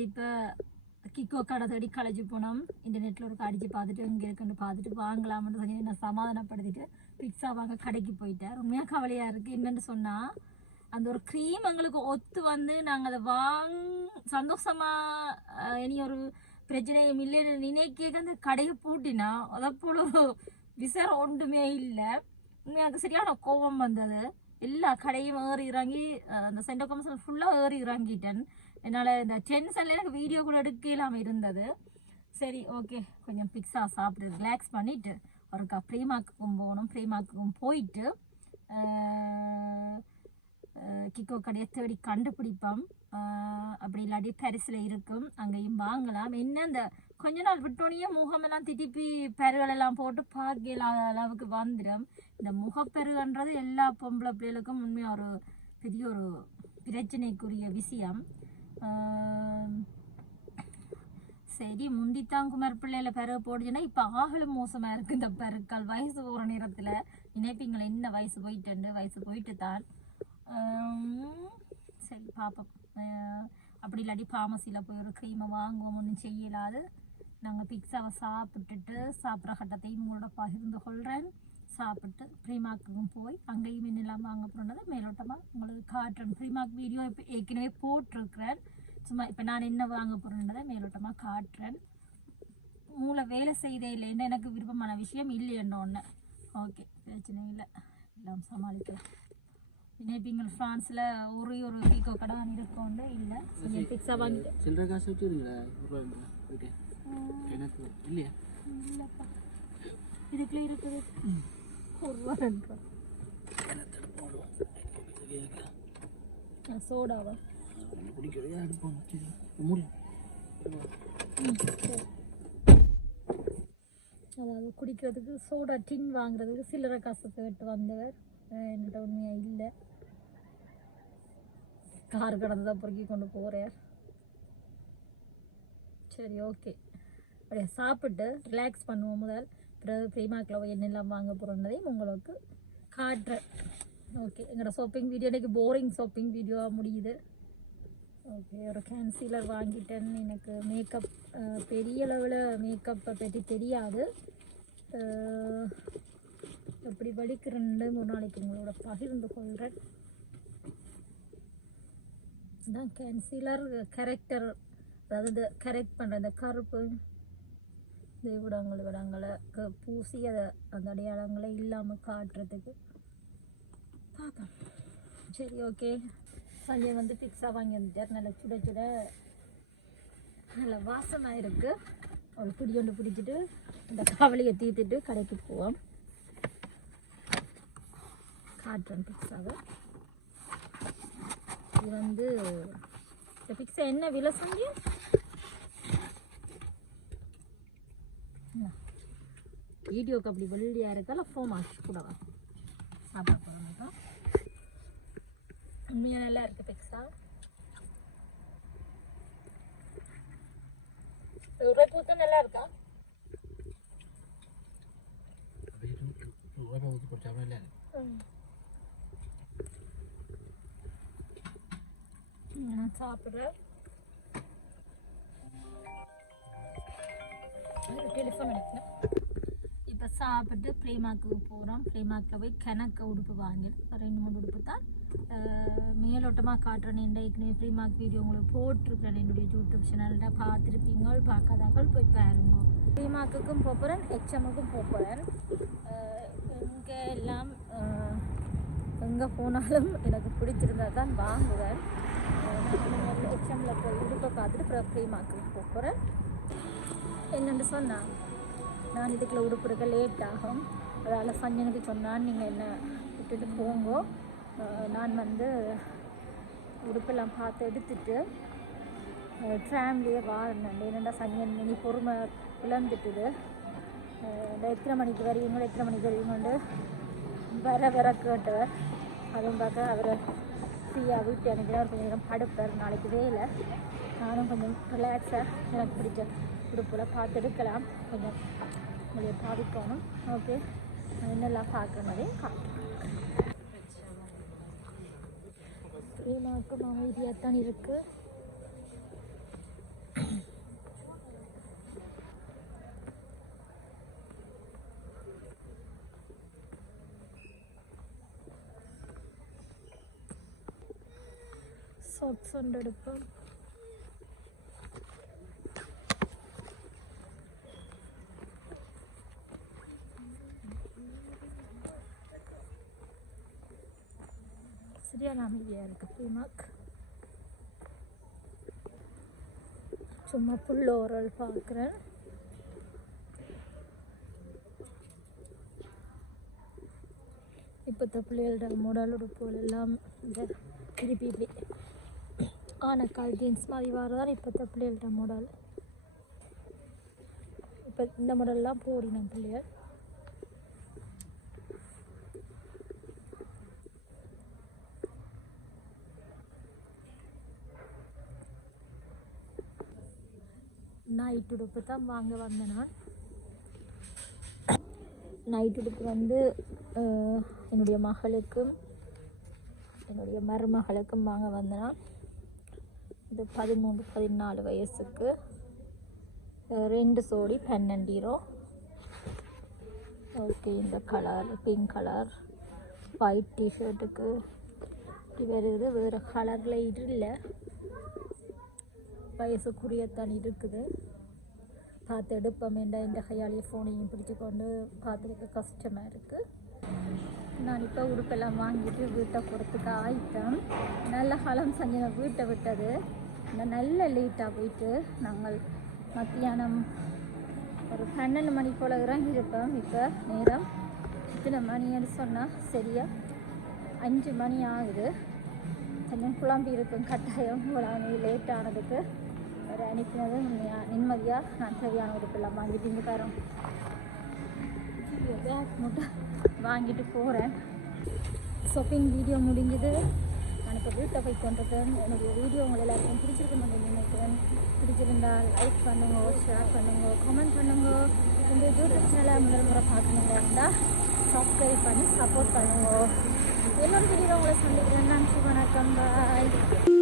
வந்து இப்போ கிக்கோ கடை தேடி களைச்சி போனோம். இன்டர்நெட்டில் ஒரு அடித்து பார்த்துட்டு இங்கே இருக்குன்னு பார்த்துட்டு வாங்கலாம்னு சொல்லி நான் சமாதானப்படுத்திட்டு பிக்ஸா வாங்க கடைக்கு போயிட்டேன். உண்மையாக கவலையாக இருக்குது. என்னென்னு சொன்னால் அந்த ஒரு க்ரீம் எங்களுக்கு ஒத்து வந்து நாங்கள் அதை சந்தோஷமாக இனி ஒரு பிரச்சனையும் இல்லைன்னு நினைக்க அந்த கடையை பூட்டினா அதை போல ஒரு விசாரம் ஒன்றுமே இல்லை. எனக்கு சரியான கோபம் வந்தது. எல்லா கடையும் ஏறி இறங்கி அந்த சென்டர் கமர்ஷியல் ஃபுல்லாக ஏறி இறங்கிட்டேன். என்னால் இந்த டென்ஷனில் எனக்கு வீடியோ கூட எடுக்க இல்லாமல் இருந்தது. சரி ஓகே, கொஞ்சம் பிக்ஸா சாப்பிட்டு ரிலாக்ஸ் பண்ணிவிட்டு ஒருக்கா ப்ரீமாக்குக்கும் போகணும். ப்ரீமாக்குக்கும் போயிட்டு கிக்கோ கடையை தேடி கண்டுபிடிப்போம். அப்படி இல்லாட்டி பரிசில் இருக்கும், அங்கேயும் வாங்கலாம். என்ன இந்த கொஞ்ச நாள் விட்டோனையே முகமெல்லாம் திருப்பி பெருகளெல்லாம் போட்டு பார்க்கல அளவுக்கு வந்துடும். இந்த முகப்பெருகன்றது எல்லா பொம்பளை பிள்ளைகளுக்கும் உண்மையாக ஒரு பெரிய ஒரு பிரச்சனைக்குரிய விஷயம். சரி, முந்தித்தான் குமார் பிள்ளையில பெருக போடுச்சுன்னா இப்போ ஆகலும் மோசமாக இருக்குது இந்த பெருக்கள். வயசு போகிற நேரத்தில் நினைப்பீங்களா என்ன வயசு போயிட்டு தான். சரி பார்ப்போம். அப்படி இல்லாட்டி ஃபார்மசியில் போய் ஒரு க்ரீமை வாங்குவோம். ஒன்றும் செய்யலாது. நாங்கள் பிக்ஸாவை சாப்பிட்டுட்டு சாப்பிட்ற கட்டத்தையும் உங்களோட பகிர்ந்து கொள்கிறேன். சாப்பிட்டு ப்ரீமார்க்குக்கும் போய் அங்கேயும் என்னெல்லாம் வாங்க போனதை மேலோட்டமாக உங்களுக்கு காட்டுறேன். ப்ரீமார்க் வீடியோ இப்போ ஏற்கனவே போட்டிருக்கிறேன். சும்மா இப்போ நான் என்ன வாங்க போகிறேன்றதை மேலோட்டமாக காட்டுறேன். மூளை வேலை செய்தே இல்லை, என்ன எனக்கு விருப்பமான விஷயம் இல்லைன்னு ஒன்று. ஓகே, பிரச்சனை இல்லை, எல்லாம் சமாளிக்கலாம். நினைப்பீங்கள் ஃப்ரான்ஸில் ஒரு பீக்கோ கடை இருக்கோண்டு இல்லை. பிக்ஸா வாங்கிட்டு சில்லற காசு வச்சுருங்களா? எனக்கு இல்லையா? இல்லைப்பா, இதுக்குள்ளே இருக்குது ₹1 சோடாவா குடிக்கிறதே அடுப்போம். அதாவது குடிக்கிறதுக்கு சோடா டின் வாங்குறதுக்கு சில்லறை காசு கேட்டு வந்தவர் என்கிட்ட உண்மையாக இல்லை. கார் கடந்து தான் பொறுக்கி கொண்டு போகிறார். சரி ஓகே, அப்படியே சாப்பிட்டு ரிலாக்ஸ் பண்ணுவோம். முதல் பிறகு ப்ரீமார்க்கில் என்னெல்லாம் வாங்க போகிறோன்றதையும் உங்களுக்கு காட்டுறேன். ஓகே, எங்களோட ஷாப்பிங் வீடியோ இன்றைக்கி போரிங் ஷாப்பிங் வீடியோவாக முடியுது. ஓகே, ஒரு கன்சீலர் வாங்கிட்டேன். எனக்கு மேக்கப் பெரிய அளவில் மேக்கப்பை பற்றி தெரியாது. எப்படி வலிக்கிறேன்னு ஒரு நாளைக்கு உங்களோட பகிர்ந்து கொள்கிறேன். இதான் கன்சீலர் கரெக்டர், அதாவது கரெக்ட் பண்ணுற இந்த கருப்பு இந்த விடங்களை பூசி அதை அந்த அடையாளங்களை இல்லாமல் காட்டுறதுக்கு பார்ப்போம். சரி ஓகே, சஞ்சய் வந்து பிக்ஸா வாங்கி வந்துட்டார். நல்லா சுட சுட நல்ல வாசமாக இருக்குது. ஒரு பிடி ஒன்று பிடிச்சிட்டு இந்த கவலையை தீர்த்துட்டு கடைக்கு போவோம். காட்டுறேன் பிக்ஸாவை. இது வந்து இந்த பிக்ஸா என்ன விலை சஞ்சய்? வீடியோக்கு அப்படி வெள்ளியாக இருக்கால ஃபோம் ஆச்சு கூடவா சாப்பிட போகிறோம். உண்மையாக நல்லா இருக்குது பிக்ஸா. ஊற்ற நல்லா இருக்கா? நான் சாப்பிட்றேன். டெலிஃபோன் எடுக்கிறேன். இப்போ சாப்பிட்டு ப்ரீமார்க்கு போகிறோம். ப்ரீமார்க்கில் போய் கணக்கு உடுப்பு வாங்கி 2-3 உடுப்பு தான் மேலோட்டமாக காட்டுறேன். ஏற்கனவே ப்ரீமார்க் வீடியோ உங்களுக்கு போட்டிருக்கிறேன் என்னுடைய யூடியூப் சேனலில். பார்த்துருப்பீங்க, பார்க்காதாக்கள் போய் பாருங்க. ப்ரீமார்க்குக்கும் போகிறேன், HMக்கும் போகிறேன். இங்கே எல்லாம் எங்கே போனாலும் எனக்கு பிடிச்சிருந்தா தான் வாங்குவேன். HMல போய் உடுப்பை பார்த்துட்டு அப்புறம் ப்ரீமார்க்கு போகிறேன். என்னென்னு சொன்னால் நான் இதுக்குள்ள உடுப்பு இருக்க லேட் ஆகும். அதால் சஞ்சனுக்கு சொன்னால் நீங்கள் என்ன விட்டுட்டு போங்கோ, நான் வந்து உடுப்பெல்லாம் பார்த்து எடுத்துட்டு ட்ராம்லேயே வாரேன். என்னென்னா சஞ்சன் மினி பொறுமை இழந்துட்டுது. எத்தனை மணிக்கு வருவீங்களோ எத்தனை மணிக்கு வருவீங்கன்னு வர கேட்டவர். அதுவும் பார்க்க அவரை ஃப்ரீயாக வீட்டு அனுப்பினா கொஞ்சம் நேரம் படுப்பார். நாளைக்கு வேலை, நானும் கொஞ்சம் ரிலாக்ஸாக எனக்கு பிடிச்ச உடுப்பில் பார்த்து எடுக்கலாம். கொஞ்சம் உங்களுடைய பாதிக்கணும். ஓகே, என்னெல்லாம் பார்க்குற மாதிரியும் காட்டுறேன். ப்ரீமார்க்கும் அமைதியாக தான் இருக்குது. சாக்ஸ் ஒன்று எடுப்போம். சரியான அமைதியாக இருக்குது ப்ரீமார்க். சும்மா புல் ஓரல் பார்க்குறேன். இப்போ பிள்ளைகளோட மாடல் உடுப்புகள் எல்லாம் இந்த திருப்பி இப்படி ஆனக்கால் ஜீன்ஸ் மாதிரி வரதான் இப்போ பிள்ளைகளோட மாடல். இப்போ இந்த மாடல்லாம் போடின பிள்ளைகள். நைட் உடுப்பு தான் வாங்க வந்தேன் நான். நைட் உடுப்பு வந்து என்னுடைய மகளுக்கும் என்னுடைய மருமகளுக்கும் வாங்க வந்தேன். இது 13-14 வயசுக்கு 2 ஜோடி 12 ஓகே. இந்த கலர் பிங்க் கலர் ஒயிட் டிஷர்ட்டுக்கு இப்படி வருது. வேறு கலரில் இது இல்லை, வயசுக்குரியத்தான் இருக்குது. பார்த்து எடுப்போமேண்டா இந்த கையாளிய ஃபோனையும் பிடிச்சி கொண்டு பார்த்துருக்க கஷ்டமாக இருக்குது. நான் இப்போ உடுப்பெல்லாம் வாங்கிட்டு வீட்டை போகிறதுக்கு ஆயிட்டேன். நல்ல காலம் செஞ்சு வீட்டை விட்டது நல்ல லேட்டாக போயிட்டு நாங்கள் மத்தியானம் ஒரு 12 மணி போல் இறங்கியிருப்போம். இப்போ நேரம் இத்தனை மணின்னு சொன்னால் சரியா 5 மணி ஆகுது. கொஞ்சம் குழம்பி இருக்கும் கட்டாயம் குழம்பு லேட் ஆனதுக்கு. ஒரு அனுப்பினது நிம்மதியாக நான் தேவையான உடுப்பெல்லாம் வாங்கிட்டு இங்கே தரோம் பேக் மட்டும் வாங்கிட்டு போகிறேன். ஷாப்பிங் வீடியோ முடிஞ்சது. நான் இப்போ வீட்டை போய் கொண்டிருக்கேன். என்னுடைய வீடியோ உங்களை எல்லாருக்கும் பிடிச்சிருக்கணும்னு நினைக்கிறேன். பிடிச்சிருந்தால் லைக் பண்ணுங்க, ஷேர் பண்ணுங்க, கமெண்ட் பண்ணுங்க. இந்த யூடியூப் சேனலை முதல் முறை பார்க்கணுங்க இருந்தால் சப்ஸ்கிரைப் பண்ணி சப்போர்ட் பண்ணுங்க. இன்னொரு வீடியோ உங்களை சந்திக்கிறேன். நன்றி, வணக்கம், பாய்.